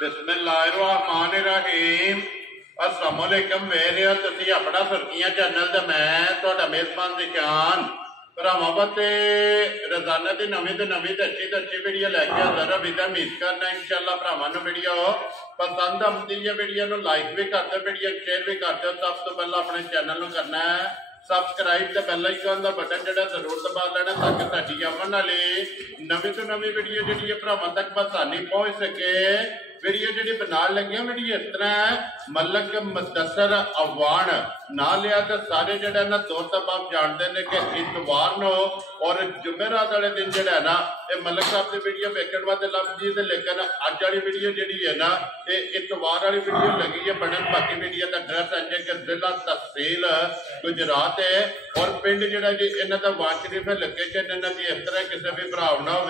बिस्मिल्लाहिर्रहमानिर्रहीम। अस्सलाम वालेकुम। वेरे तुसी अपना सुर्खियां चैनल ते मैं तुहाडा मेजबान निशान भरावां वास्ते रोजाना की नवीं तो अच्छी वीडियो लैके हाजिर हां। विदा उम्मीद करना इंशाअल्लाह भरावां नूं वीडियो पसंद आउंदी है। वीडियो नूं लाइक भी कर दो, वीडियो शेयर भी कर दो। सब तो पहला अपने चैनल नूं करना है सबसक्राइब ते बेल आइकन का बटन जिहड़ा जरूर दबा लेना ताकि तुहाडी आउण वाली नवीं तो नवीं वीडियो जिहड़ी है भरावां तक आसानी पहुंच सके। वीडियो जी बना लगे वीडियो इस तरह है मलक मुदस्सर अवान ना लिया तो सारे जो ना दोस्त आप जानते हैं कि इतवार नो और जुमेरात वाले दिन जो है ना ये मलक साहब की वीडियो वेखण वास्ते लभदी है। लेकिन अज वाली वीडियो जी है ना ये इतवार वाली वीडियो लगी है बनन। बाकी वीडियो का एड्रैस है कि जिला तहसील गुजरात है और पिंड जोड़ा जी इन्हों का वान शरीफ है। लोकेशन इन्हों की इस तरह किसी भी भरा ना हो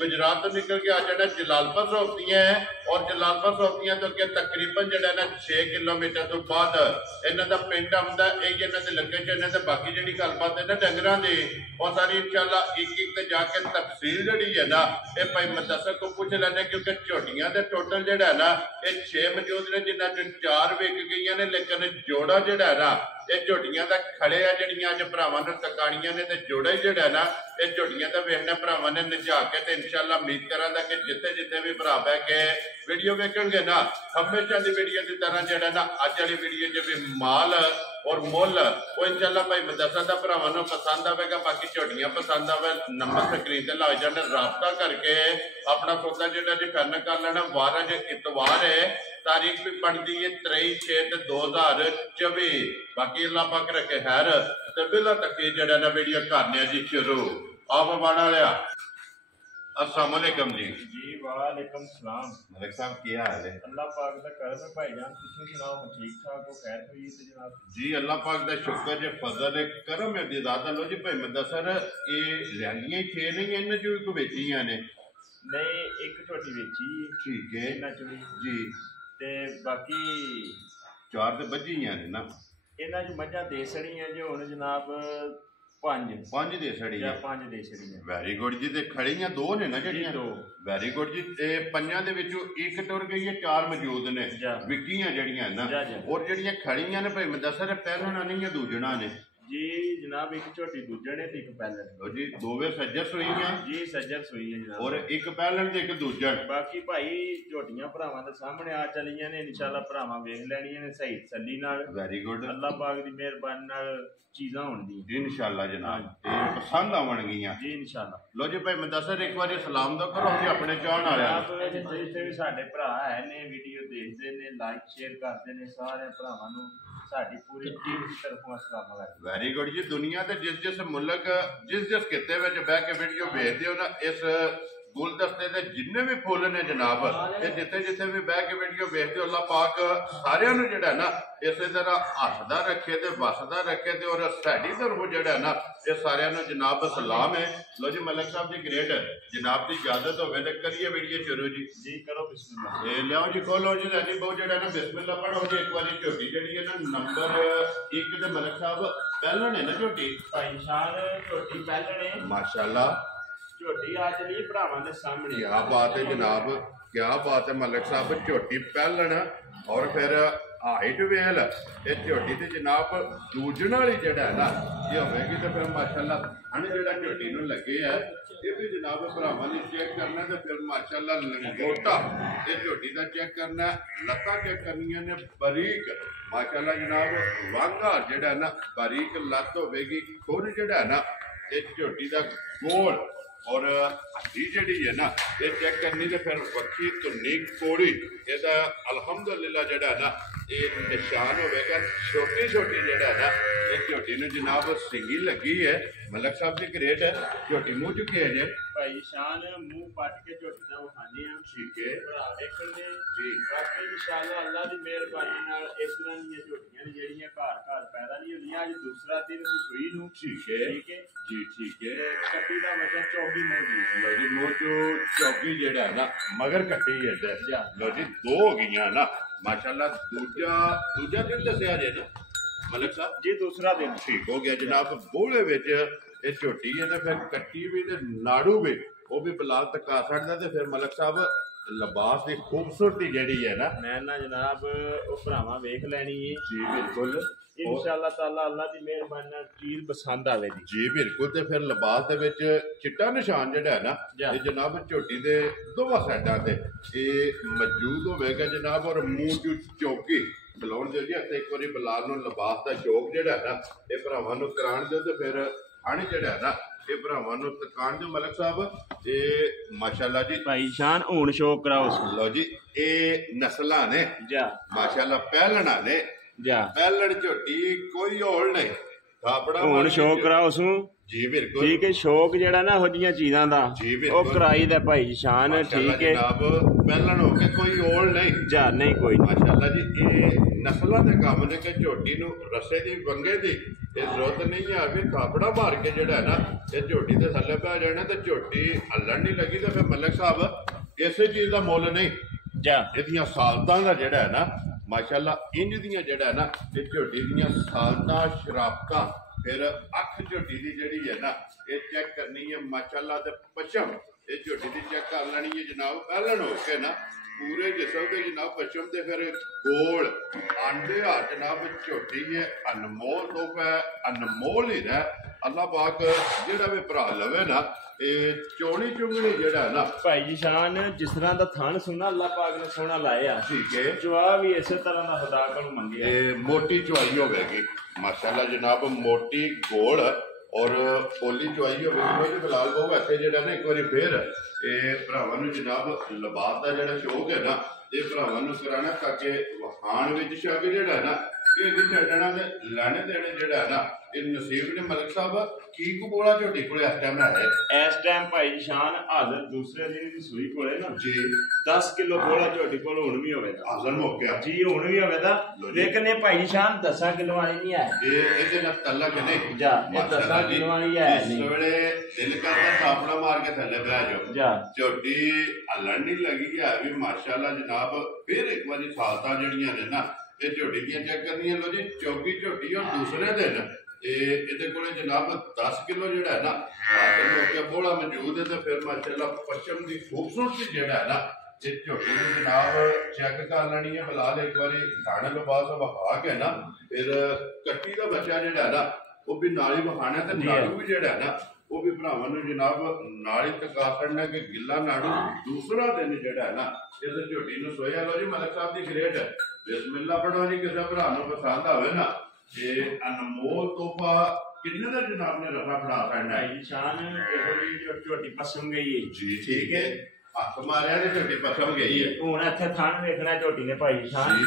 गुजरात तो निकल के आज जलालपुर सोपतियां है और जलालपुर सोपतियां तो अगे तकरीबन जो ना 6 किलोमीटर तो बाद इन्हों का पिंड आता। यही इन्हों की लोकेशन है। बाकी जी गलबात है ना डंगर की और सारी इंशाअल्लाह एक एक जाके तफसील जी है ना ये भाई मुदस्सर को पूछ लेने क्योंकि झोटियां के टोटल जोड़ा है ना ये 6 मौजूद ने जिन्होंने 4 विक गई ने। लेकिन जोड़ा जोड़ा है ना ये झोटियां का खड़े आ जड़ियां अज भरावां नूं तकाणियां ने ते जोड़ा ही जोड़ा है ना ये झोटियां का वेखना भरावां ने नजा के ते इंशाअल्लाह उम्मीद करांगा कि जिथे जिथे भी भरा बह के वीडियो वेखणगे ना हमेशा की वीडियो की तरह जोड़ा ना अज वाली वीडियो जो भी माल और मुल वो इंशाअल्लाह भाई मुदस्सर दा भरावां नूं पसंद आवेगा। बाकी झोटियां पसंद आवे नंबर स्क्रीन ते लग जाने राबता करके अपना सौदा जोड़ा जी फाइनल कर लेना। वार अज इतवार है तारीख भी बनती है 23/6/2024। बाकी अल्लाह पाक रखे खैर ते बिला तक जड़ा ना वीडियो करने जी शुरू आप बाड़ा लिया। अस्सलाम वालेकुम जी। जी वालेकुम सलाम। मलिक साहब की हाल है? अल्लाह पाक दा करम है भाईजान, तुसीं सुनाओ ठीक ठाक हो? खैर होई ते जनाब? जी अल्लाह पाक दा शुक्र जे फजल है करम है दी दाता लो जी। भाई मुदस्सर ये लैंदियां ही छे नहीं इन्हां चों कोई बेचियां ने? नहीं एक झोटी बेची ठीक है इन्हां चों जी ते बाकी 4 ते बजियां ने ना इन्हां चों मझां देसड़ियां जो हुण जनाब 5 दे छड़ियां 5 देसड़ियां। वेरी गुड जी। ते खड़ियां 2 ने ना जड़ियां? 2 वेरी गुड जी। ते 5 दे विचों एक टुर गई है 4 मौजूद ने विकियां जड़ियां ना और जड़ियां खड़ियां ने भाई मुदस्सर पहलना नहीं है दूजना ने? जी जनाब एक झोटी दूजण है ते एक पहलन। लो जी दोवे सज्जर सुईयां? जी सज्जर सुई है जनाब और एक पहलन ते एक दूजण। बाकी भाई झोटियां भरावां दे सामने आ चलियां ने इंशाअल्लाह भरावां वेख लैणियां ने सही तसल्ली नाल। वेरी गुड अल्लाह पाक दी मेहरबानी नाल चीज़ां होणगियां इंशाअल्लाह जनाब ते पसंद आवणगियां जी इंशाअल्लाह। लो जी भाई मुदस्सर एक बार सलाम दो करो जी अपने चाहण वाले जिथे जिथे भी साडे भरा है ने वीडियो देखते ने लाइक शेयर करते ने सारे भरावां नूं साडी पूरी टीम की तरफों अस्सलाम वालेकुम। वेरी गुड जी। दुनिया ते जिस मुल्क जिस खिते विच बह के वीडियो भेजदे हो ना इस गुलदस्ते दे जिन्ने भी फुल ने जनाब ये जिथे जिथे भी बह के वीडियो देखते हो अल्लाह पाक सारियां नूं जिहड़ा ना इस तरह हसदा रखे ते वसदा रखे ते और साडी तरफों जिहड़ा ना ये सारियां नूं जनाब सलाम है। लो जी मलिक साहब जी ग्रेट जनाब की इजाजत होवे ते करिए वीडियो शुरू जी। जी करो बिस्मिल्लाह। ए लियाओ जी खोलो जी राजी बहु जिहड़ा ना बिस्मिल्लाह पढ़ो जी। एक बारी झोटी जिहड़ी है ना नंबर 1 ते मलिक साहब पहलन है ना झोटी? भाई शान झोटी पहलन है माशाअल्लाह। झोटी आ चली भरावां दे सामने। क्या बात है जनाब क्या बात है मलिक साहब झोटी पहलन और फिर हाइट वेल ये झोटी ते जनाब दूजण वाली जिहड़ा है ना ये होवेगी तो फिर माशाअल्लाह हण जिहड़ा झोटी नूं लगे है ये भी जनाब भरावां ने चेक करना तो फिर माशाअल्लाह लंगोटा ये झोटी का चेक करना लत्तां चेक करनियां ने बारीक माशाअल्लाह जनाब वांगा जिहड़ा ना बारीक लत्त होवेगी खुर जिहड़ा है ना ये झोटी का गोल और हड्डी जी है ना ये चेक करनी तो फिर वक्की धुनी कोड़ी यदा अलहमदुलिल्लाह जड़ा ना ये निशान होगा छोटी छोटी जड़ा ना ये झोटी ने जनाब सिंगी लगी है। मलिक साहब की ग्रेट है झोटी मुँह चुकी है जे भाई शान मुंह पट के झोटी का विखाने ठीक है भरा देखण दे जी। बाकी इंशाअल्लाह अल्लाह की मेहरबानी नाल इस तरह दी झोटियां ने जेड़ियां घर घर पैदा नहीं होंदियां अज दूसरा दिन सूई नूं ठीक है जी ठीक है। कट्टी दा मतलब 24 मोदी लो जी मुँह चो चौकी जेड़ा है ना मगर कट्टी है लो जी 2 हो गई ना माशाअल्लाह। दूजा दिन दसिया जे ना मलिक साहब जी दूसरा दिन ठीक हो गया जनाब। बोले विच ये झोटी है तो फिर कट्टी भी ते नाड़ू भी वो भी बिलाल तका सकदा ते फिर मलिक साहब ਲਿਬਾਸ ਦੀ ਖੂਬਸੂਰਤੀ ਜਿਹੜੀ ਹੈ ਨਾ ਮੈਂ ਨਾ ਜਨਾਬ ਉਹ ਭਰਾਵਾਂ ਵੇਖ ਲੈਣੀ ਹੈ ਜੀ ਬਿਲਕੁਲ ਇਨਸ਼ਾਅੱਲਾ ਤਾਲਾ ਅੱਲਾ ਦੀ ਮਿਹਰਬਾਨੀ ਨਾਲ ਚੀਜ਼ ਪਸੰਦ ਆਵੇਗੀ ਜੀ ਬਿਲਕੁਲ। ਤੇ ਫਿਰ ਲਿਬਾਸ ਦੇ ਵਿੱਚ ਚਿੱਟਾ ਨਿਸ਼ਾਨ ਜਿਹੜਾ ਹੈ ਨਾ ਇਹ ਜਨਾਬ ਝੋਟੀ ਦੇ ਦੋਵਾਂ ਸਾਈਡਾਂ ਤੇ ਇਹ ਮੌਜੂਦ ਹੋਵੇਗਾ ਜਨਾਬ। ਔਰ ਮੂੰਹ ਚ ਚੌਕੀ ਬਲਾਉਣ ਦਿਓ ਜੀ ਅਤੇ ਇੱਕ ਵਾਰੀ ਬਲਾਲ ਨੂੰ ਲਿਬਾਸ ਦਾ ਸ਼ੌਕ ਜਿਹੜਾ ਹੈ ਨਾ ਇਹ ਭਰਾਵਾਂ ਨੂੰ ਕਰਾਉਣ ਦਿਓ ਤੇ ਫਿਰ ਹਣ ਜਿਹੜਾ ਹੈ ਨਾ ਇਹ ਭਰਾਵਾਂ ਨੂੰ ਤਕਾਣ ਦਿਓ। ਮਲਕ ਸਾਹਿਬ ਇਹ ਮਾਸ਼ਾਅੱਲਾ ਜੀ ਭਾਈ ਸ਼ਾਨ ਹੁਣ ਸ਼ੌਕ ਕਰਾਓ ਲਓ ਜੀ ਇਹ ਨਸਲਾਂ ਨੇ ਜਾ ਮਾਸ਼ਾਅੱਲਾ ਪਹਿਲਣਾ ਨੇ ਜਾ ਪਹਿਲਣ ਝੋਟੀ ਕੋਈ ਹੋਲ ਨਹੀਂ ਥਾਪੜਾ ਹੁਣ ਸ਼ੌਕ ਕਰਾਓ ਉਸ ਨੂੰ ਜੀ ਬਿਲਕੁਲ ਠੀਕ ਹੈ। ਸ਼ੌਕ ਜਿਹੜਾ ਨਾ ਇਹੋ ਜਿਹੀਆਂ ਚੀਜ਼ਾਂ ਦਾ ਉਹ ਕਰਾਈ ਦਾ ਭਾਈ ਸ਼ਾਨ ਠੀਕ ਹੈ ਜਨਾਬ ਪਹਿਲਣ ਹੋ ਕੇ ਕੋਈ ਹੋਲ ਨਹੀਂ ਜਾ ਨਹੀਂ ਕੋਈ ਮਾਸ਼ਾਅੱਲਾ ਜੀ ਇਹ ਨਸਲਾਂ ਦੇ ਕੰਮ ਨੇ ਕਿ ਝੋਟੀ ਨੂੰ ਰਸੇ ਦੀ ਵੰਗੇ ਦੀ ਇਹ ਜ਼ਰੂਰਤ ਨਹੀਂ ਆ ਵੀ ਥਾਪੜਾ ਮਾਰ ਕੇ ਜਿਹੜਾ ਨਾ ਇਹ ਝੋਟੀ ਦੇ ਥੱਲੇ ਪੈ ਜਾਣਾ ਤੇ ਝੋਟੀ ਹੱਲਣ ਨਹੀਂ ਲੱਗੀ। ਤੇ ਫਿਰ ਮਲਕ ਸਾਹਿਬ ਇਸੇ ਚੀਜ਼ ਦਾ ਮੁੱਲ ਨਹੀਂ ਜਾ ਇਹਦੀਆਂ ਸਾਲਤਾਂ ਦਾ ਜਿਹੜਾ ਹੈ ਨਾ ਮਾਸ਼ਾਅੱਲਾ ਇੰਜ ਦੀਆਂ ਜਿਹੜਾ ਹੈ ਨਾ ਇਹ ਝੋਟੀ ਦੀਆਂ ਸਾਲਤਾਂ ਸ਼ਰਾਬਤਾਂ ਫਿਰ ਅੱਖ ਝੋਟੀ ਦੀ ਜਿਹੜੀ ਹੈ ਨਾ ਇਹ ਚੈੱਕ ਕਰਨੀ ਹੈ ਮਾਸ਼ਾਅੱਲਾ ਤੇ ਪਛਮ ਇਹ ਝੋਟੀ ਦੀ ਚੈੱਕ ਕਰ ਲੈਣੀ ਹੈ ਜਨਾਬ ਪਹਿਲਣ ਹੋ ਕੇ ਨਾ ਪੂਰੇ ਜਿਸਮ ਦੇ ਜਨਾਬ ਪਛਮ ਤੇ ਫਿਰ ਗੋਲ ਆਂਡੇ ਆ ਜਨਾਬ ਝੋਟੀ ਹੈ ਅਨਮੋਲ ਤੋਹਫਾ ਹੈ ਅਨਮੋਲ ਹੀ ਨਾ ਅੱਲਾਹ ਪਾਕ ਜਿਹੜਾ ਵੀ ਭਰਾ ਲਵੇ ਨਾ ਇਹ ਚੋਣੀ ਚੁੰਗਣੀ ਜਿਹੜਾ ਨਾ ਭਾਈ ਜੀ ਸ਼ਾਨ ਜਿਸ ਤਰ੍ਹਾਂ ਦਾ ਥਣ ਸੁਣਾ ਅੱਲਾਹ ਪਾਕ ਨੇ ਸੋਹਣਾ ਲਾਇਆ ਠੀਕ ਹੈ ਜਵਾਬ ਵੀ ਇਸੇ ਤਰ੍ਹਾਂ ਦਾ ਖੁਦਾ ਕੋਲ ਮੰਗਿਆ ਇਹ ਮੋਟੀ ਚੁਆਈ ਹੋਵੇਗੀ ਮਾਸ਼ਾਅੱਲਾ ਜਨਾਬ ਮੋਟੀ ਗੋਲ ਔਰ ਪੋਲੀ ਚੁਆਈ ਹੋਵੇਗੀ। ਫਿਲਹਾਲ ਬਹੁ ਇੱਥੇ ਜਿਹੜਾ ਨਾ ਇੱਕ ਵਾਰੀ ਫੇਰ ਇਹ ਭਰਾਵਾਂ ਨੂੰ ਜਨਾਬ ਲਿਬਾਸ ਦਾ ਜਿਹੜਾ ਸ਼ੌਕ ਹੈ ਨਾ ਇਹ ਭਰਾਵਾਂ ਨੂੰ ਕਰਾਣਾ ਤਾਂ ਕਿ ਵਹਾਣ ਵਿੱਚ ਸ਼ੱਕ ਜਿਹੜਾ ਹੈ ਨਾ ਇਹ ਵੀ ਛੱਡਣਾ ਤੇ ਲੈਣੇ ਦੇਣੇ ਜਿਹੜਾ ਹੈ ਨਾ ਇਹ ਨਸੀਬ ਨੇ। ਮਲਕ ਸਾਹਿਬ ਕੀ ਕੋਲਾ ਝੋਟੀ ਕੋਲੇ ਇਸ ਟਾਈਮ ਹੈ ਇਸ ਟਾਈਮ ਭਾਈ ਸ਼ਾਨ ਹਾਜ਼ਰ ਦੂਸਰੇ ਦਿਨ ਦੀ ਸੂਈ ਕੋਲੇ ਨਾ ਜੀ 10 ਕਿਲੋ ਕੋਲਾ ਝੋਟੀ ਕੋਲ ਹੁਣ ਵੀ ਹੋਵੇਗਾ ਹਾਜ਼ਰ ਹੋ ਗਿਆ ਜੀ ਹੁਣ ਵੀ ਹੋਵੇਗਾ ਲੇਕਿਨ ਇਹ ਭਾਈ ਸ਼ਾਨ 10 ਕਿਲੋ ਵਾਲੀ ਨਹੀਂ ਹੈ ਇਹ ਇਹਦੇ ਨਾਲ ਤਲਕ ਨਹੀਂ ਜਾ ਇਹ 10 ਕਿਲੋ ਵਾਲੀ ਹੈ ਇਸ ਵੇਲੇ ਦਿਲ ਕਰਦਾ ਥਾਪੜਾ ਮਾਰ ਕੇ ਥੱਲੇ ਬਹਿ ਜਾਓ ਜਾ ਝੋਟੀ ਹੱਲਣ ਨਹੀਂ ਲੱਗੀ ਹੈ ਵੀ ਮਾਸ਼ਾਅੱਲਾ ਜਨਾਬ ਫਿਰ ਇੱਕ ਵਾਰੀ ਸਾਲਤਾਂ ਜਿਹੜੀਆਂ ਨੇ ਨਾ ਇਹ ਝੋਟੀ ਦੀਆਂ ਚੈੱਕ ਕਰਨੀਆਂ। ਲੋ ਜੀ ਚੌਕੀ ਝੋਟੀ ਔਰ ਦੂਸਰੇ ਦਿਨ ਇਹਦੇ ਕੋਲੇ ਜਨਾਬ 10 ਕਿਲੋ ਜਿਹੜਾ ਹੈ ਨਾ ਹਾਜ਼ਰ ਹੋ ਕੇ ਬੋਲਾ ਮੌਜੂਦ ਹੈ ਤੇ ਫਿਰ ਮਾਸ਼ਾਅੱਲਾ ਪਛਮ ਦੀ ਖੂਬਸੂਰਤੀ ਜਿਹੜਾ ਹੈ ਨਾ ਇਹ ਝੋਟੀ ਨੂੰ ਜਨਾਬ ਚੈੱਕ ਕਰ ਲੈਣੀ ਹੈ। ਫਿਲਹਾਲ ਇੱਕ ਵਾਰੀ ਖਾਣੇ ਤੋਂ ਬਾਅਦ ਵਹਾ ਕੇ ਨਾ ਫਿਰ ਕੱਟੀ ਦਾ ਬੱਚਾ ਜਿਹੜਾ ਹੈ ਨਾ ਉਹ ਵੀ ਨਾਲ ਹੀ ਵਹਾਣਾ ਤੇ ਨਾੜੂ ਵੀ ਜਿਹੜਾ ਹੈ ਨਾ ਉਹ ਵੀ ਭਰਾਵਾਂ ਨੂੰ ਜਨਾਬ ਨਾਲ ਹੀ ਟਕਾ ਕਰਨਾ ਕਿ ਗਿੱਲਾ ਨਾੜੂ ਦੂਸਰਾ ਦਿਨ ਜਿਹੜਾ ਹੈ ਨਾ ਇਸ ਝੋਟੀ ਨੂੰ ਸੋਇਆ। ਲੋ ਜੀ ਮਲਕ ਸਾਹਿਬ ਦੀ ਗ੍ਰੇਡ ਬਿਸਮਿਲ੍ਲਾ ਪੜੋ ਜੀ ਕਿਸੇ ਭਰਾ ਨੂੰ ਪਸੰਦ ਆਵੇ ਨਾ ਇਹ ਅਨਮੋਲ ਤੋਹਫਾ ਕਿੰਨੇ ਦਾ ਜਨਾਬ ਨੇ ਰਫਾ ਫੜਾ ਕਰਨਾ ਹੈ ਭਾਈ ਸ਼ਾਨ ਇਹੋ ਜਿਹੀ ਝੋਟੀ ਪਸੰਦ ਗਈ ਹੈ ਜੀ ਠੀਕ ਹੈ ਹੱਥ ਮਾਰਿਆ ਤੇ ਝੋਟੀ ਪਸੰਦ ਗਈ ਹੈ। ਹੁਣ ਇੱਥੇ ਥਣ ਵੇਖਣਾ ਝੋਟੀ ਨੇ ਭਾਈ ਸ਼ਾਨ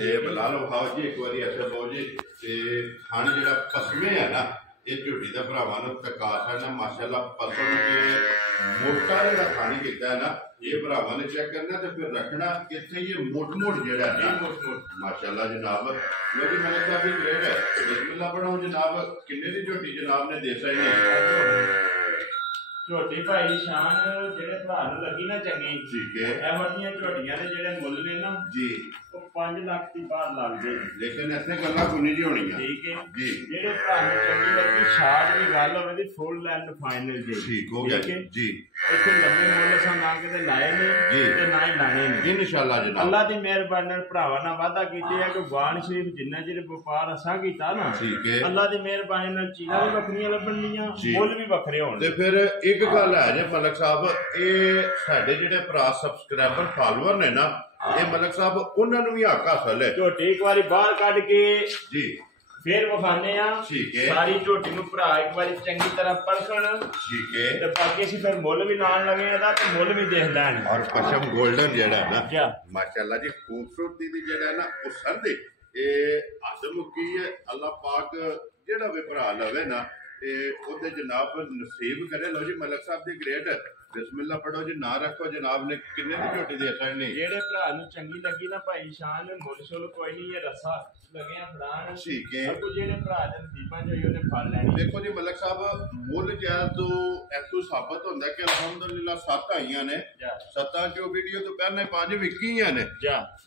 ਇਹ ਬਲਾਲ ਵਿਖਾਓ ਜੀ ਇੱਕ ਵਾਰੀ ਐਸੇ ਬਹੁ ਜੀ ਤੇ ਥਣ ਜਿਹੜਾ ਪਸਮੇ ਹੈ ਨਾ ਇਹ ਝੋਟੀ ਦਾ ਭਰਾਵਾਂ ਨੂੰ ਤਕਾਸ ਹੈ ਨਾ ਮਾਸ਼ਾਅੱਲਾ ਪਸਮ ਕੇ ਮੋਟਾ ਜਿਹੜਾ ਖਾਣੀ ਕੀਤਾ ਹੈ ਨਾ ਇਹ ਭਰਾਵਾਂ ਨੇ ਚੈੱਕ ਕਰਨਾ ਤੇ ਫਿਰ ਰੱਖਣਾ ਇੱਥੇ ਇਹ ਮੋਟ ਜਿਹੜਾ ਹੈ ਨਾ ਮਾਸ਼ਾਅੱਲਾ ਜਨਾਬ ਲੋ ਜੀ ਮੈਨੇ ਕਾਫੀ ਗ੍ਰੇਡ ਹੈ ਬਿਸਮਿਲ੍ਲਾ ਪੜੋ ਜਨਾਬ ਕਿੰਨੇ ਦੀ ਝੋਟੀ ਜਨਾਬ ਨੇ ਦੇਸਾ ਹੀ ਨਹੀਂ ਝੋਟੀ ਭਾਈ ਸ਼ਾਨ ਜਿਹੜੇ ਭਰਾ ਨੂੰ ਲੱਗੀ ਨਾ ਚੰਗੀ ਠੀਕ ਹੈ ਇਹੋ ਜਿਹੀਆਂ ਝੋਟੀਆਂ ਦੇ ਜਿਹੜੇ ਮੁੱਲ ਨੇ ਨਾ ਜੀ ਉਹ 5 ਲੱਖ ਦੀ ਬਾਹਰ ਲੱਗਦੇ ਨੇ ਲੇਕਿਨ ਇੱਥੇ ਗੱਲਾਂ ਕੋਈ ਨਹੀਂ ਹੋਣੀਆਂ ਠੀਕ ਹੈ ਜੀ ਜਿਹੜੇ ਭਰਾ ਨੂੰ ਚੰਗੀ ਲੱਗੀ ਛਾੜ ਦੀ ਗੱਲ ਹੋਵੇ ਦੀ ਫੁੱਲ ਐਂਡ ਫਾਈਨਲ ਜੀ ਠੀਕ ਹੋ ਗਿਆ ਜੀ ਇੱਥੇ ਲੰਮੇ ਮੁੱਲ ਸਾਂ ਨਾ ਕਿਤੇ ਲਾਏ ਨੇ ਤੇ ਨਾ ਹੀ ਲਾਣੇ ਨੇ ਇਨਸ਼ਾਅੱਲਾ ਜਨਾਬ ਅੱਲਾ ਦੀ ਮਿਹਰਬਾਨੀ ਨਾਲ ਭਰਾਵਾਂ ਨਾਲ ਵਾਅਦਾ ਕੀਤੇ ਆ ਕਿ ਵਾਣ ਸ਼ਰੀਫ ਜਿੰਨਾ ਚਿਰ ਵਪਾਰ ਅਸਾਂ ਕੀਤਾ ਨਾ ਠੀਕ ਹੈ ਅੱਲਾ ਦੀ ਮਿਹਰਬਾਨੀ ਨਾਲ ਚੀਜ਼ਾਂ ਵੀ ਵੱਖਰੀਆਂ ਲੱਭਣੀਆਂ ਮੁੱਲ ਵੀ ਵੱਖਰੇ ਹੋਣ ਤੇ ਫਿਰ ਇੱਕ ਗੱਲ ਹੈ ਜੇ ਮਲਕ ਸਾਹਿਬ ਇਹ ਸਾਡੇ ਜਿਹੜੇ ਭਰਾ ਸਬਸਕ੍ਰਾਈਬਰ ਫਾਲੋਅਰ ਨੇ ਨਾ ਇਹ ਮਲਕ ਸਾਹਿਬ ਉਹਨਾਂ ਨੂੰ ਵੀ ਹੱਕ ਹਾਸਲ ਹੈ ਝੋਟੀ ਇੱਕ ਵਾਰੀ ਬਾਹਰ ਕੱਢ ਕੇ ਜੀ ਫੇਰ ਵਿਖਾਣੇ ਆ ਠੀਕ ਹੈ ਸਾਰੀ ਝੋਟੀ ਨੂੰ ਭਰਾ ਇੱਕ ਵਾਰੀ ਚੰਗੀ ਤਰ੍ਹਾਂ ਪਰਖਣ ਠੀਕ ਹੈ ਤੇ ਬਾਕੀ ਅਸੀਂ ਫਿਰ ਮੁੱਲ ਵੀ ਨਾਲ ਲਵੇ ਇਹਦਾ ਤੇ ਮੁੱਲ ਵੀ ਦੇਖ ਲੈਣ ਔਰ ਪਸ਼ਮ 골ਡਨ ਜਿਹੜਾ ਹੈ ਨਾ ਕਿਆ ਮਾਸ਼ਾਅੱਲਾ ਜੀ ਖੂਬਸੂਰਤੀ ਦੀ ਜਿਹੜਾ ਹੈ ਨਾ ਉਹ ਸਰਦੇ ਇਹ ਆਦਮ ਕੀ ਹੈ ਅੱਲਾਹ ਪਾਕ ਜਿਹੜਾ ਵੀ ਭਰਾ ਲਵੇ ਨਾ ਤੇ ਉਹਦੇ ਜਨਾਬ ਨਸੀਬ ਕਰੇ। ਲੋ ਜੀ ਮਲਕ ਸਾਹਿਬ ਦੀ ਗ੍ਰੇਡ ਬਿਸਮਿਲ੍ਲਾ ਪੜੋ ਜੀ ਨਾ ਰੱਖੋ ਜਨਾਬ ਨੇ ਕਿੰਨੇ ਦੀ ਝੋਟੀ ਦੇ ਅਸਰ ਨਹੀਂ ਜਿਹੜੇ ਭਰਾ ਨੂੰ ਚੰਗੀ ਲੱਗੀ ਨਾ ਭਾਈ ਸ਼ਾਨ ਮੁੱਲ ਸ਼ੁੱਲ ਕੋਈ ਨਹੀਂ ਇਹ ਰੱਸਾ ਲਗਿਆ ਫੜਾਣ ਠੀਕ ਹੈ ਅੱਗੋਂ ਜਿਹੜੇ ਭਰਾ ਦੇ ਨਸੀਬਾਂ ਚ ਹੋਈ ਉਹਨੇ ਫੜ ਲੈਣੀ। ਦੇਖੋ ਜੀ ਮਲਕ ਸਾਹਿਬ ਮੁੱਲ ਜਿਆਦਾ ਤੋਂ ਇਤੋਂ ਸਾਬਤ ਹੁੰਦਾ ਕਿ ਅਲਹਮਦੁਲਿਲਾ 7 ਆਈਆਂ ਨੇ 7 ਚੋਂ ਵੀਡੀਓ ਤੋਂ ਪਹਿਲੇ 5 ਵਿਕੀਆਂ ਨੇ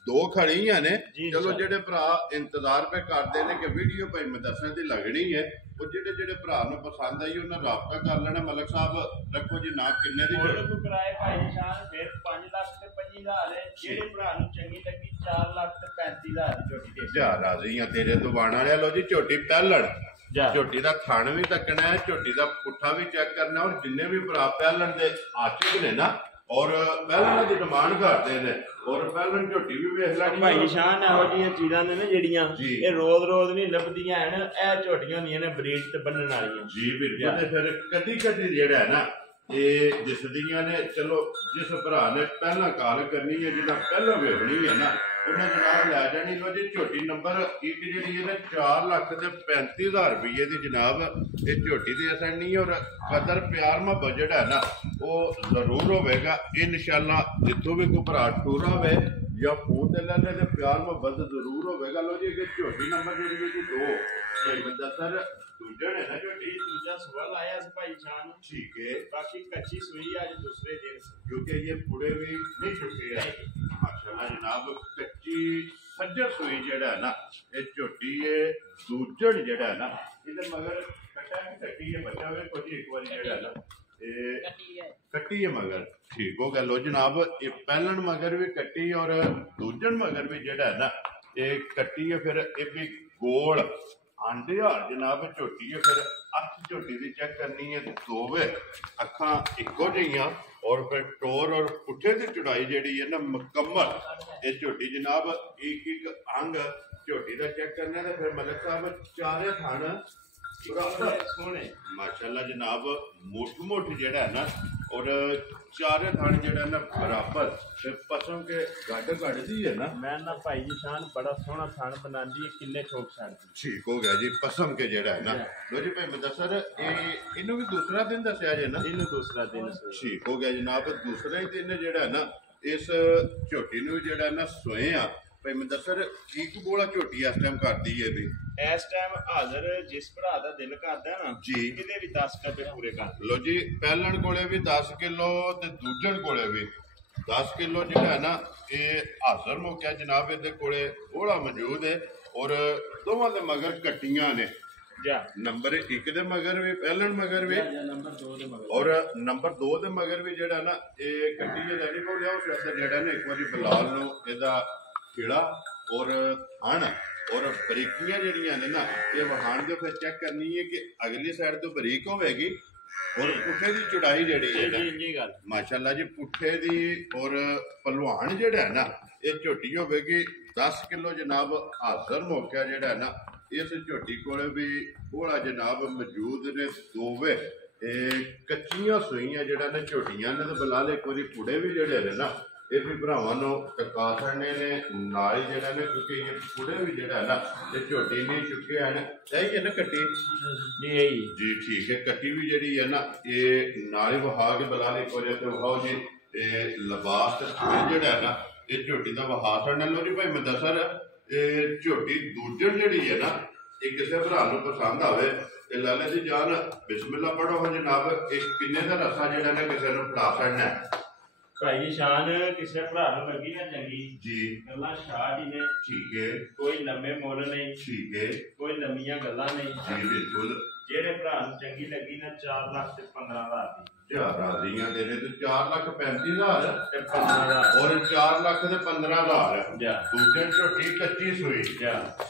2 ਖੜੀਆਂ ਨੇ। ਚਲੋ ਜਿਹੜੇ ਭਰਾ ਇੰਤਜ਼ਾਰ ਪੇ ਕਰਦੇ ਨੇ ਕਿ ਵੀਡੀਓ ਭਾਈ ਮਦਰਸੇ ਦੀ ਲੱਗਣੀ ਹੈ ਉਹ ਜਿਹੜੇ ਭਰਾ ਨੂੰ ਪਸੰਦ ਆਈ ਉਹਨਾਂ ਰਾਬਤਾ ਕਰ ਲੈਣਾ। ਮਲਕ ਸਾਹਿਬ ਰੱਖੋ ਜੀ ਨਾ ਕਿੰਨੇ ਦੀ ਮੁੱਲ ਕੋ ਕਰਾਏ ਭਾਈ ਨਿਸ਼ਾਨ ਫਿਰ 5 ਲੱਖ ਤੇ 25,000 ਹੈ। ਜਿਹੜੇ ਭਰਾ ਨੂੰ ਚੰਗੀ ਲੱਗੀ 4 ਲੱਖ ਤੇ 35,000 ਦੀ ਝੋਟੀ ਦੇ ਜਾ ਰਾਜ਼ੀ ਆ ਤੇਰੇ ਤੋਂ ਬਾਣ ਵਾਲਿਆ। ਲੋ ਜੀ ਝੋਟੀ ਪਹਿਲਣ, ਝੋਟੀ ਦਾ ਥਣ ਵੀ ਤੱਕਣਾ ਹੈ, ਝੋਟੀ ਦਾ ਪੁੱਠਾ ਵੀ ਚੈੱਕ ਕਰਨਾ। ਔਰ ਜਿੰਨੇ ਵੀ ਭਰਾ ਪਹਿਲਣ ਦੇ ਆਸ਼ਿਕ ਨੇ ਨਾ ਔਰ ਪਹਿਲਣ ਦੀ ਡਿਮਾਂਡ ਕਰਦੇ ਨੇ ਔਰ ਪਹਿਲਣ ਝੋਟੀ ਵੀ ਵੇਖ ਲੈਣੀ ਭਾਈ ਨਿਸ਼ਾਨ ਇਹੋ ਜਿਹੀਆਂ ਚੀਜ਼ਾਂ ਨੇ ਨਾ ਜਿਹੜੀਆਂ ਇਹ ਰੋਜ਼ ਨਹੀਂ ਲੱਭਦੀਆਂ ਹਨ। ਇਹ ਝੋਟੀਆਂ ਹੁੰਦੀਆਂ ਨੇ ਬਰੀਡ ਤੇ ਬੰਨਣ ਵਾਲੀਆਂ ਜੀ ਵੀਰ ਜੀ। ਤੇ ਫਿਰ ਕਦੀ ਜਿਹੜਾ ਹੈ ਨਾ ਇਹ ਦਿਸਦੀਆਂ ਨੇ। ਚਲੋ ਜਿਸ ਭਰਾ ਨੇ ਪਹਿਲਾਂ ਕਾਲ ਕਰਨੀ ਹੈ, ਜਿਹਦਾ ਪਹਿਲਾਂ ਵੇਖਣੀ ਹੈ ਨਾ, ਉਹਨੇ ਜਨਾਬ ਲੈ ਜਾਣੀ। ਲੋ ਜੀ ਝੋਟੀ ਨੰਬਰ 1 ਜਿਹੜੀ ਹੈ 4 ਲੱਖ ਤੇ 35,000 ਰੁਪਏ ਦੀ ਜਨਾਬ ਇਹ ਝੋਟੀ ਦੀ ਅਸਣੀ। ਔਰ ਕਦਰ ਪਿਆਰ ਮੁਹੱਬਤ ਜਿਹੜਾ ਹੈ ਨਾ ਉਹ ਜ਼ਰੂਰ ਹੋਵੇਗਾ ਇਨਸ਼ਾਅੱਲਾ। ਜਿੱਥੋਂ ਵੀ ਕੋਈ ਭਰਾ ਟੂਰਾ ਹੋਵੇ ਜਾਂ ਫੋਨ ਤੇ ਲੈਣੇ ਤੇ ਪਿਆਰ ਮੁਹੱਬਤ ਜ਼ਰੂਰ ਹੋਵੇਗਾ। ਲੋ ਜੀ ਇਹ ਝੋਟੀ ਨੰਬਰ ਜਿਹੜੀ ਹੈ 2 ਭਾਈ ਬੰਦਾ ਸਰ ਦੂਜਾ ਹੈ ਨਾ ਝੋਟੀ ਦੂਜਾ ਸਵਾਲ ਆਇਆ ਸੀ ਭਾਈ ਸ਼ਾਨ। ਠੀਕ ਹੈ। ਬਾਕੀ ਕੱਚੀ ਸੂਈ ਅੱਜ ਦੂਸਰੇ ਦਿਨ क्योंकि ये पूरे भी नहीं चुके हैं माशाल्लाह जनाब। कच्ची सज्जर सुई जेड़ा है ना ये झोटी है दूजड़ जेड़ा है ना इधर मगर कट्टा भी कट्टी है बच्चा भी कुछ एक बार जेड़ा है ना कट्टी है मगर ठीक हो गया। लो जनाब ये पहलन मगर भी कट्टी और दूजड़ मगर भी जेड़ा है ना ये कट्टी है। फिर ये भी गोल आंडे हाल जनाब झोटी है। फिर अख झोटी की चेक करनी है दोवे अखा इको जिहियां और फिर टोर और पुठे की चौड़ाई जी है ना मुकम्मल। ये झोटी जनाब एक अंग झोटी का चेक करना तो फिर मलिक साहब चारे थान सोने माशाल्लाह जनाब मुठ जेड़ा है ना और चारे थान जेड़ा ना बराबर पसम के गड कटदी है ना। मैं ना भाई जी शान बड़ा सोहना थान बनांदी है किले ठोक छाड़दी। ठीक हो गया जी पसम के जेड़ा है ना। लो जी भाई मुदस्सर इन्हों भी दूसरा दिन दसिया जे ना इन्हों दूसरा दिन ठीक हो गया जनाब। दूसरे दिन जेड़ा है ना इस झोटी नूं जेड़ा है ना सोए आ भाई मुदस्सर की बोला झोटी इस टाइम करदी है भी इस टाइम हाजिर जिस भरा दा दिल करदा ना जी किते भी 10 कदे पूरे कर। लो जी पहलन कोले भी 10 किलो ते दूजन कोले भी 10 किलो जेड़ा है ना ये हाजिर मौका जनाब इहदे कोले बोला मौजूद है और दोवां दे मगर कट्टियां ने नंबर 1 दे मगर भी पहलन मगर भी और नंबर 2 दे मगर भी जेड़ा ना ये कट्टी है रैडी को लिया उस जेड़ा ना एक बारी बिलाल नु इहदा खिड़ा और हण और बरीकियां जड़ियां ने ना ये वहान के फिर चेक करनी है कि अगली साइड तो बरीक होगी और पुठे की चौड़ाई जी माशाल्लाह जी पुठे दी और पलवान जेड़ा है ना ये झोटी होगी 10 किलो जनाब हाजिर मौका जेड़ा है ना इस झोटी को भी बोला जनाब मौजूद ने दोवे कच्चियां सुइयां जेड़ा ने झोटियां ने तो बिलाल एक बारी पुड़े भी जेड़े ने ना ये भी भरावां नूं टका छड़ने ने नाल ही जेड़ा ने क्योंकि ये पुड़े भी जेड़ा है ना ये झोटी नहीं चुके हैं सही है ना कट्टी जी ठीक है। कट्टी भी जेड़ी है ना ये नाल ही वहा के बिलाल एक बारी ते वहाओ जी ये लिबास जेड़ा है ना ये झोटी दा वहा छड़ने। लो जी भाई मुदस्सर ये झोटी दूजड़ जेड़ी है ना ये किसी भरा नूं पसंद आवे ते लाले दी जान बिस्मिल्लाह पढ़ो जनाब एक किन्ने दा रसा जेड़ा ने किसी नूं फड़ा छड़ना है भाई शान किसी भरा नूं लगी ना चंगी जी गल्लां शाट ही ने ठीक है। कोई लंबे मुल नहीं ठीक है। कोई लंबियां गल्लां नहीं जी बिल्कुल। जेड़े भरा नूं चंगी लगी ना 4 लाख ते 15,000 दी राजियां दे रहे तो 4,35,000 ते 15,000 और 4 लाख ते 15,000 दूजे झोटी कच्ची सुई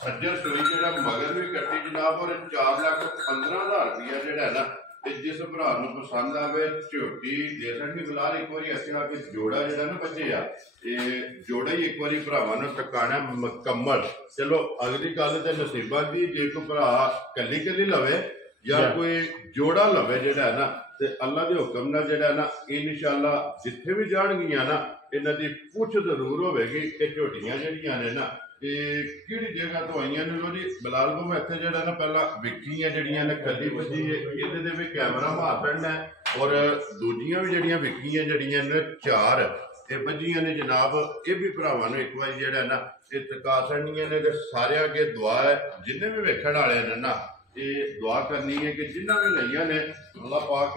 सज्जर सुई जेड़ा मगर भी कट्टी जनाब और 4,15,000 रुपया जेड़ा है ना जिस भरा नूं पसंद आवे झोटी दे सकदी। फिलहाल एक बारी ऐसे आके जोड़ा जेड़ा ना बचे आ ये जोड़ा ही एक बारी भरावां नूं टकाना मुकम्मल। चलो अगली गल ते नसीबां दी जे कोई भरा कली लवे या कोई जोड़ा लवे जेड़ा है ना ते अल्लाह दे हुक्म नाल जेड़ा ना इंशाअल्लाह जिथे भी जाणगियां ना इन्हां दी पुछ जरूर होवेगी कि झोटियां जेहड़ियां ने ना किहड़ी जगह तो आईयां ने। लो जी बिलाल को मैं इत्थे जेड़ा ना पहला विक्कियां जेहड़ियां ने कली बजी है इहदे ते भी कैमरा मार छड़ना है और दूजियां भी जेहड़ियां विक्कियां जेहड़ियां ने 4 ते बजियां ने जनाब ये भी भरावां नूं एक बार जेड़ा ना ये टका छड़नियां ने ते सारे अगे दुआ है जिन्ने भी वेखण वाले ने ना ये दुआ करनी है कि जिन्हां भी लईयां ने अल्लाह पाक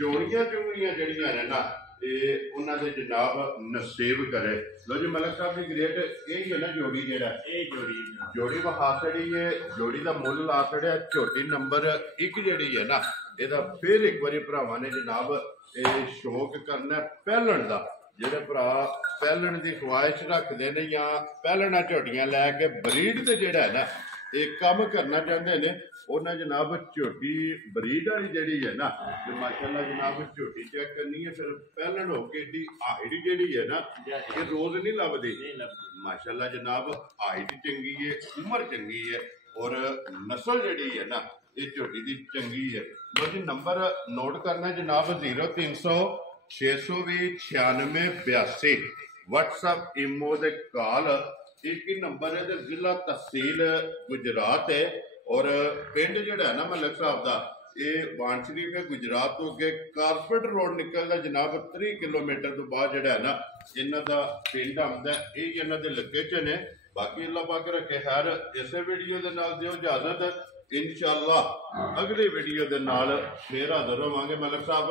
चोड़ियां चुंगड़ियां जेहड़ियां ने ना ਇਹ ਉਹਨਾਂ ਦੇ ਜਨਾਬ ਨਸੀਬ ਕਰੇ। ਲੋ ਜੀ ਮਲਕ ਸਾਹਿਬ ਦੀ ਗ੍ਰੇਟ ਇਹ ਹੀ ਹੈ ਨਾ ਜੋੜੀ ਜਿਹੜਾ ਇਹ ਜੋੜੀ ਵਹਾਸੜੀ ਹੈ। ਜੋੜੀ ਦਾ ਮੁੱਲ ਲਾ ਛੜਿਆ ਝੋਟੀ ਨੰਬਰ 1 ਜਿਹੜੀ ਹੈ ਨਾ ਇਹਦਾ ਫਿਰ ਇੱਕ ਵਾਰੀ ਭਰਾਵਾਂ ਨੇ ਜਨਾਬ ਇਹ ਸ਼ੌਕ ਕਰਨਾ ਪਹਿਲਣ ਦਾ। ਜਿਹੜੇ ਭਰਾ ਪਹਿਲਣ ਦੀ ਖਵਾਇਸ਼ ਰੱਖਦੇ ਨੇ ਜਾਂ ਪਹਿਲਣਾ ਝੋਟੀਆਂ ਲੈ ਕੇ ਬਰੀਡ ਤੇ ਜਿਹੜਾ ਹੈ ਨਾ ਇਹ ਕੰਮ ਕਰਨਾ ਚਾਹੁੰਦੇ ਨੇ ਉਹਨਾਂ ਜਨਾਬ ਝੋਟੀ ਬਰੀਡ ਵਾਲੀ ਜਿਹੜੀ ਹੈ ਨਾ ਤੇ ਮਾਸ਼ਾਅੱਲਾ ਜਨਾਬ ਝੋਟੀ ਚੈੱਕ ਕਰਨੀ ਹੈ। ਫਿਰ ਪਹਿਲਣ ਹੋ ਕੇ ਏਡੀ ਹਾਈਟ ਜਿਹੜੀ ਹੈ ਨਾ ਇਹ ਰੋਜ਼ ਨਹੀਂ ਲੱਭਦੀ। ਮਾਸ਼ਾਅੱਲਾ ਜਨਾਬ ਹਾਈਟ ਚੰਗੀ ਹੈ, ਉਮਰ ਚੰਗੀ ਹੈ ਔਰ ਨਸਲ ਜਿਹੜੀ ਹੈ ਨਾ ਇਹ ਝੋਟੀ ਦੀ ਚੰਗੀ ਹੈ। ਲੋ ਜੀ ਨੰਬਰ ਨੋਟ ਕਰਨਾ ਜਨਾਬ 0300 620 9682 WhatsApp ਇਮੋ ਦੇ ਕਾਲ ਇੱਕ ਹੀ ਨੰਬਰ ਹੈ ਤੇ ਜ਼ਿਲ੍ਹਾ ਤਹਿਸੀਲ ਗੁਜਰਾਤ ਹੈ ਔਰ ਪਿੰਡ ਜਿਹੜਾ ਹੈ ਨਾ ਮਲਕ ਸਾਹਿਬ ਦਾ ਇਹ ਵਾਣ ਸ਼ਰੀਫ ਹੈ। ਗੁਜਰਾਤ ਤੋਂ ਅੱਗੇ ਕਾਰਪੇਟ ਰੋਡ ਨਿਕਲਦਾ ਜਨਾਬ 30 ਕਿਲੋਮੀਟਰ ਤੋਂ ਬਾਅਦ ਜਿਹੜਾ ਹੈ ਨਾ ਇਹਨਾਂ ਦਾ ਪਿੰਡ ਆਉਂਦਾ। ਇਹ ਇਹਨਾਂ ਦੇ ਲੋਕੇਸ਼ਨ ਹੈ। ਬਾਕੀ ਅੱਲਾਹ ਪਾਕ ਰੱਖੇ ਖੈਰ। ਇਸੇ ਵੀਡੀਓ ਦੇ ਨਾਲ ਦਿਓ ਇਜਾਜ਼ਤ। इंशाअल्लाह अगली वीडियो के नाल फिर हाजिर होवांगे। मलिक साहब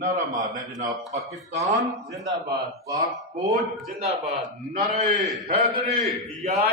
नारा मारना जनाब पाकिस्तान जिंदाबाद, पाक फौज जिंदाबाद, नारे हैदरी या